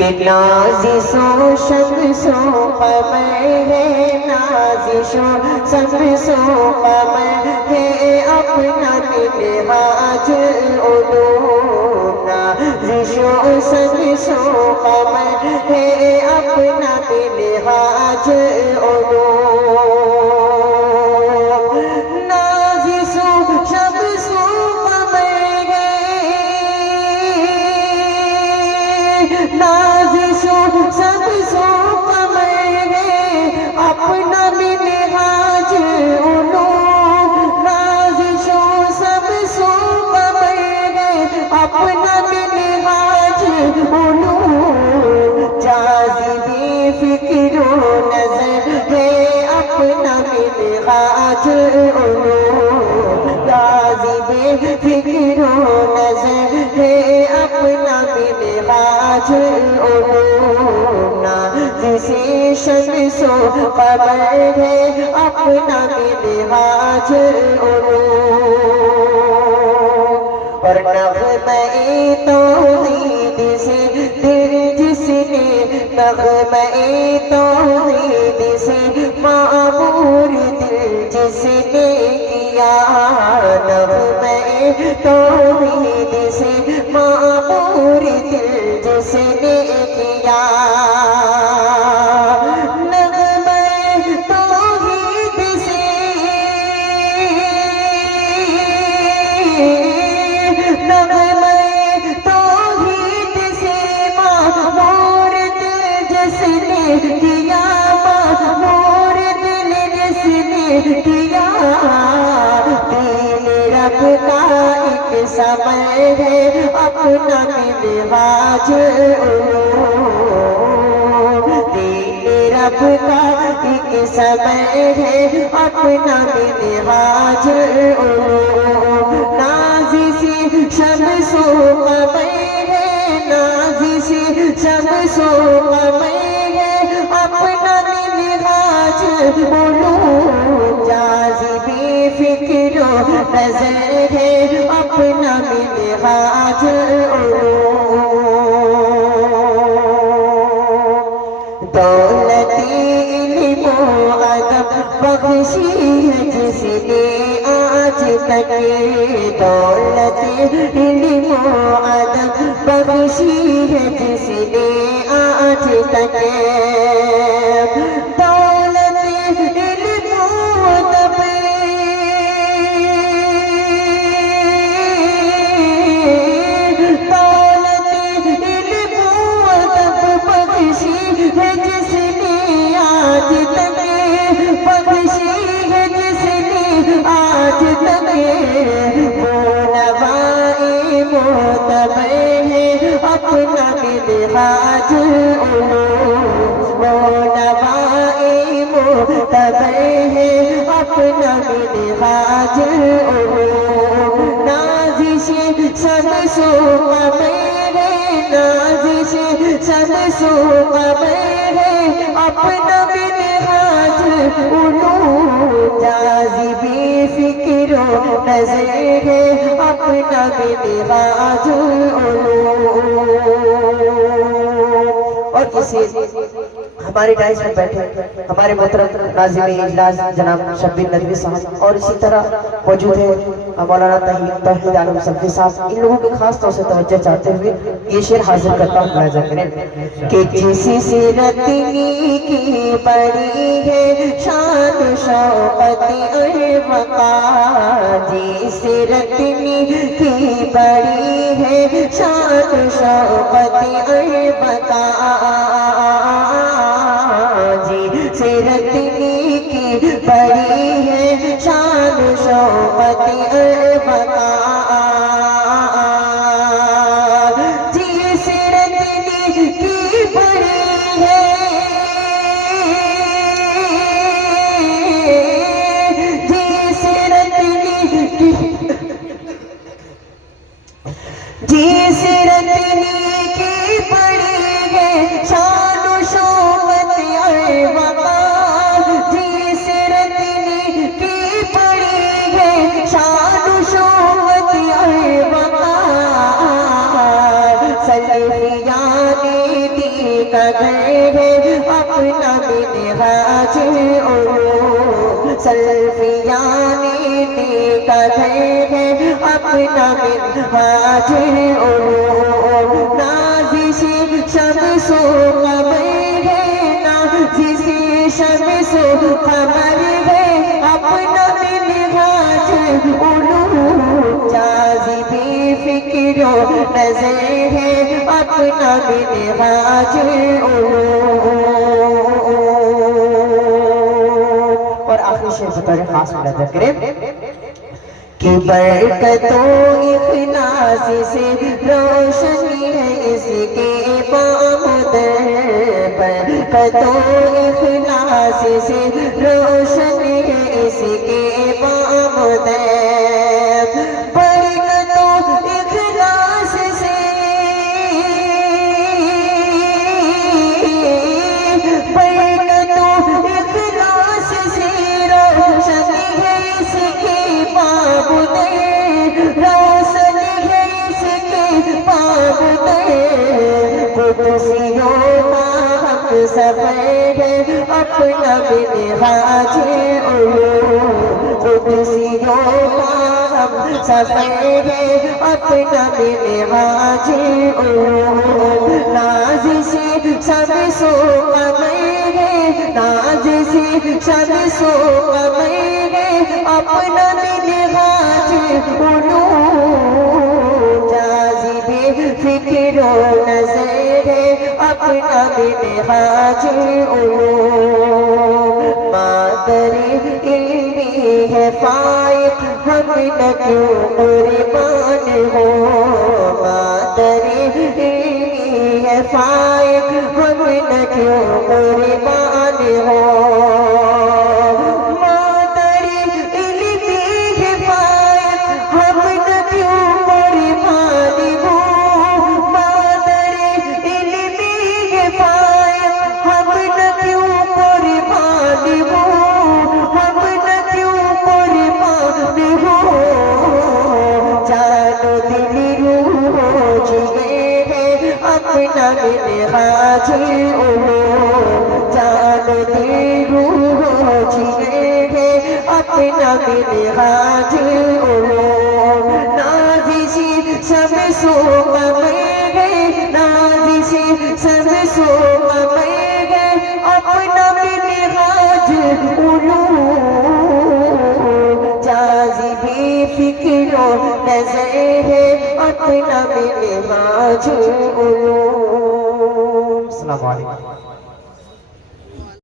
कि नाज़िशो शम्सो कमर है, नाज़िशो शम्सो कमर है, अपना मिनहाज उलूम। नाज़िशो शम्सो कमर है, अपना मिनहाज उलूम। नाज़िशो शम्सो कमर है, नाज़िशो शम्सो कमर है, अपना मिनहाज उलूम। नाज़िशो शम्सो कमर है, अपना मिनहाज उलूम। जाज़िबे फ़िक्र नज़र है, अपना मिनहाज उलूम। जाज़िबे फ़िक्र नज़र है, अपना मिनहाज उलूम। नाज़िशे शम्सो कमर है, अपना मिनहाज उलूम। और नग़्मे तौहीद से दिल जिसने, नग़्मे तौहीद से मामूर दिल जिसने किया। नग़्मे तौहीद से मामूर दिल जिसने किया। नग़्मे तौहीद से, नग़्मे तौहीद से मामूर दिल जिसने किया, मामूर दिल जिसने किया। दीन रब का एक समय है, अपना मिनहाज उलूम। दीन रब का एक समय है, अपना मिनहाज उलूम। नाज़िशे शम्सो कमर है, नाज़िशे शम्सो कमर है, अपना मिनहाज उलूम। जाज़िबे फ़िक्र नज़र है, अपना मिनहाज उलूम। दौलते इल्म अदब बख्शी है जिसने आज तक, दौलते इल्म अदब बख्शी है जिसने आज तक। दौलते इल्म अदब, दौलते इल्म अदब बख्शी है जिसने आज तक, बख्शी है जिसने आज तक। वो नवाए मोतबर है, अपना मिनहाज उलूम। वो नवाए मोतबर है, अपना मिनहाज उलूम। नाज़िशे शम्सो कमर है, नाज़िशे शम्सो कमर है, अपना मिनहाज उलूम। जाज़िबे फ़िक्र नज़र है, अपना मिनहाज उलूम। और इसे हमारे डाइस में बैठे हमारे मोहतरम नाज़िम इजलास जनाब शब्बीर नदवी साहब, और इसी तरह मौजूद है मौलाना तौहीद आलम सल्फ़ी साहब। इन लोगों के खास तौर से तवज्जो चाहते हुए ये शेर हाजिर करता हूँ, मुलाज़ा करें कि जिस सिरतनी की बड़ी है शान शौकत और वक़ार, जिस सिरतनी की बड़ी है शान शौकत और वक़ार। सिरतनी की बड़ी है शान शौकत और वक़ार। जी सिरतनी की बड़ी है, जी सिरतनी की, जी सिरतनी की बड़ी है का घर है अपना मिनहाज उलूम सल्फियानी का घर है अपना मिनहाज उलूम नाज़िशी शम्सो कमर है नाज़िशी शम्सो कमर है अपना मिनहाज उलूम जाज़िबी फिक्रो नज़र है अपना मिनहाज और आखिरी शेर बतौर खास नजर करें कि बरकतों इखलास से रोशनी है इसके बामुदर बरकतों इखलास से रोशनी है इसके बामुदर सफर है अपना मिनहाज कुदसियों का हम सफर है अपना मिनहाज नाज़िशी शम्सो कमर है नाज़िशी शम्सो कमर है अपना मिनहाज जाज़िबे फिक्रो नज़र है अपना मिनहाज मादरी इल्मी है फाइक हम न क्यों कुर्बान हो मादरी इल्मी है फाइक हम न क्यों कुर्बान हो अपना मिनहाज जान दी रूह जिए है अपना मिनहाज नाज़िशी शम्सो कमर है नाज़िशी शम्सो कमर है अपना मिनहाज जाज़िबी फिक्रो नज़र है अपना मिनहाज। अस्सलामु अलैकुम।